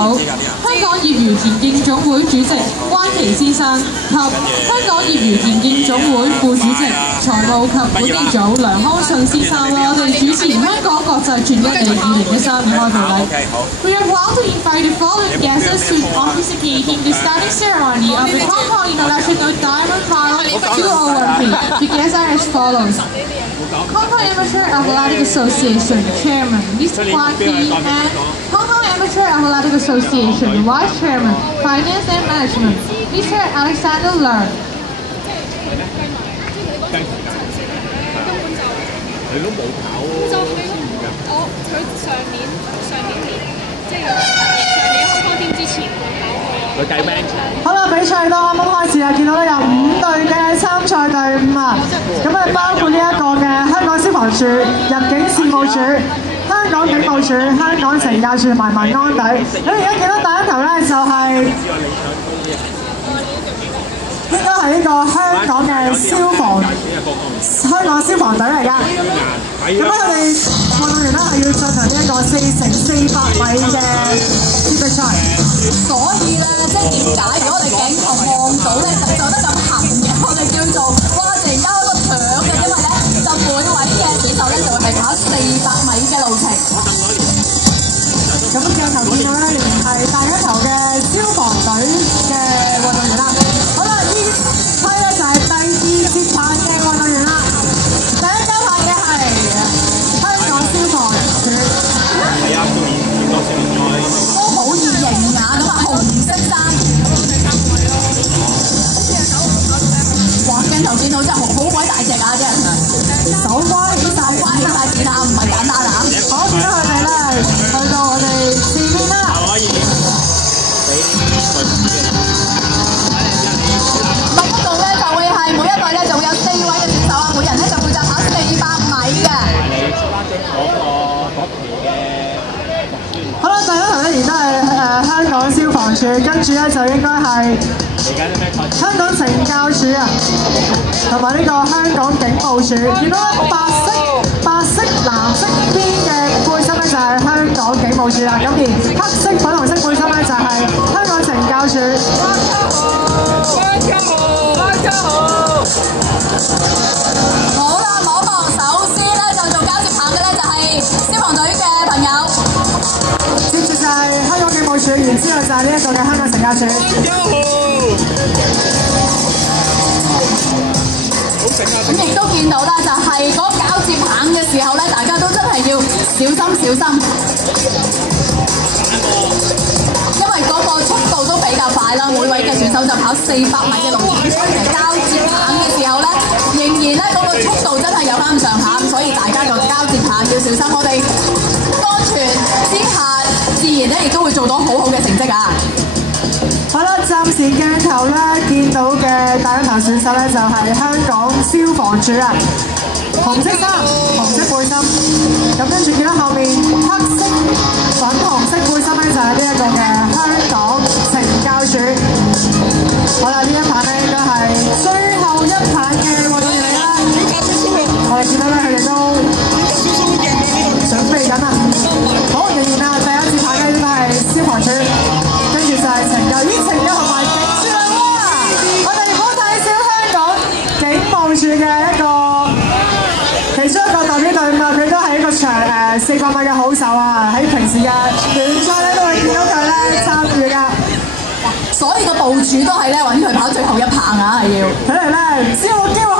香港業餘田徑總會主席關祺先生及香港業餘田徑總會副主席、財務及管理組梁康信先生為我哋主持香港國際傳一地2013年開幕禮。We are proud to invite the following guests to participate in the starting ceremony of the Hong Kong International Diamond Trial 2013. The guests are as follows: Hong Kong Amateur Athletic Association Chairman Mr. Quan Ki and Hong Kong Amateur Athletic Association Vice Chairman Finance and Management Mr. Alexander Leung。佢都冇跑就係佢上年即係上年開波之前冇跑過。佢計 rank。好啦，比賽都啱啱開始啦，見到咧有5隊嘅參賽隊伍啊，咁啊包括呢一個嘅香港消防處、入境事務處、香港警務處、香港懲教處同埋民安隊。咁而家見到第一球咧就係應該係呢個香港嘅香港消防隊嚟㗎。咁佢哋運動員咧係要進行呢一個4x400米嘅接力賽。所以咧，即係點解如果我哋鏡頭望到咧，就做得咁行嘅，我哋叫做哇！突然間有個搶嘅，因為咧就每位嘅選手咧就會係跑400米嘅路程。咁鏡頭見到咧，仍然係第一球嘅消防隊嘅運動員啦。好啦，呢批咧就係第2接棒嘅運動員啦。第一交棒嘅係香港消防處。係啊，都好易認眼咁啊，紅色衫。哇！鏡頭見到真係好鬼大隻啊！啲人手瓜起晒子彈，唔係簡單啊！好，見到佢哋咧，去到我哋前面啦。可以咁一共咧就會係每一隊咧就會有4位嘅選手啊，每人咧就負責跑400米嘅。好啦，第一球咧而家係香港消防處，跟住咧就應該係香港懲教處啊，同埋呢個香港警務處。見到白色、藍色邊嘅背心咧就係香港警務處啦，咁而黑色、粉紅色背心咧就係香港懲教處。好啦，望望首先咧就做交接棒嘅咧就係消防隊嘅朋友。接住就係香港警務處，然之後就係呢一個嘅香港懲教處。咁亦都見到啦，就係嗰交接棒嘅時候咧，大家都真係要小心，因為嗰個速度都比較快啦。每位嘅選手就跑400米嘅路程，所以其實交接棒嘅時候咧，仍然咧嗰個速度真係有翻咁上下，所以大家個交接棒要小心。我哋安全之下，自然咧亦都會做到好好嘅成績啊！好啦，暫時鏡頭咧見到嘅第一球選手咧就係香港消防處啊，紅色衫、紅色背心，咁跟住見到後面黑色、粉紅色背心咧就係呢一個嘅香港懲教處。好啦，呢一棒咧應該係最後一棒嘅運動員嚟啦。我哋見到咧佢哋都準備緊啦。好，仍然啊，第一次棒咧應該係消防處。跟住就係懲教，懲教同埋警署啦！我哋唔好睇小香港警務處嘅一個其中一個代表隊伍啊，佢都係一個400米嘅好手啊！喺平時嘅聯賽咧都會見到佢咧參與㗎。所以個部署都係咧揾佢跑最後一棒啊，係要。睇嚟咧，唔知有冇機會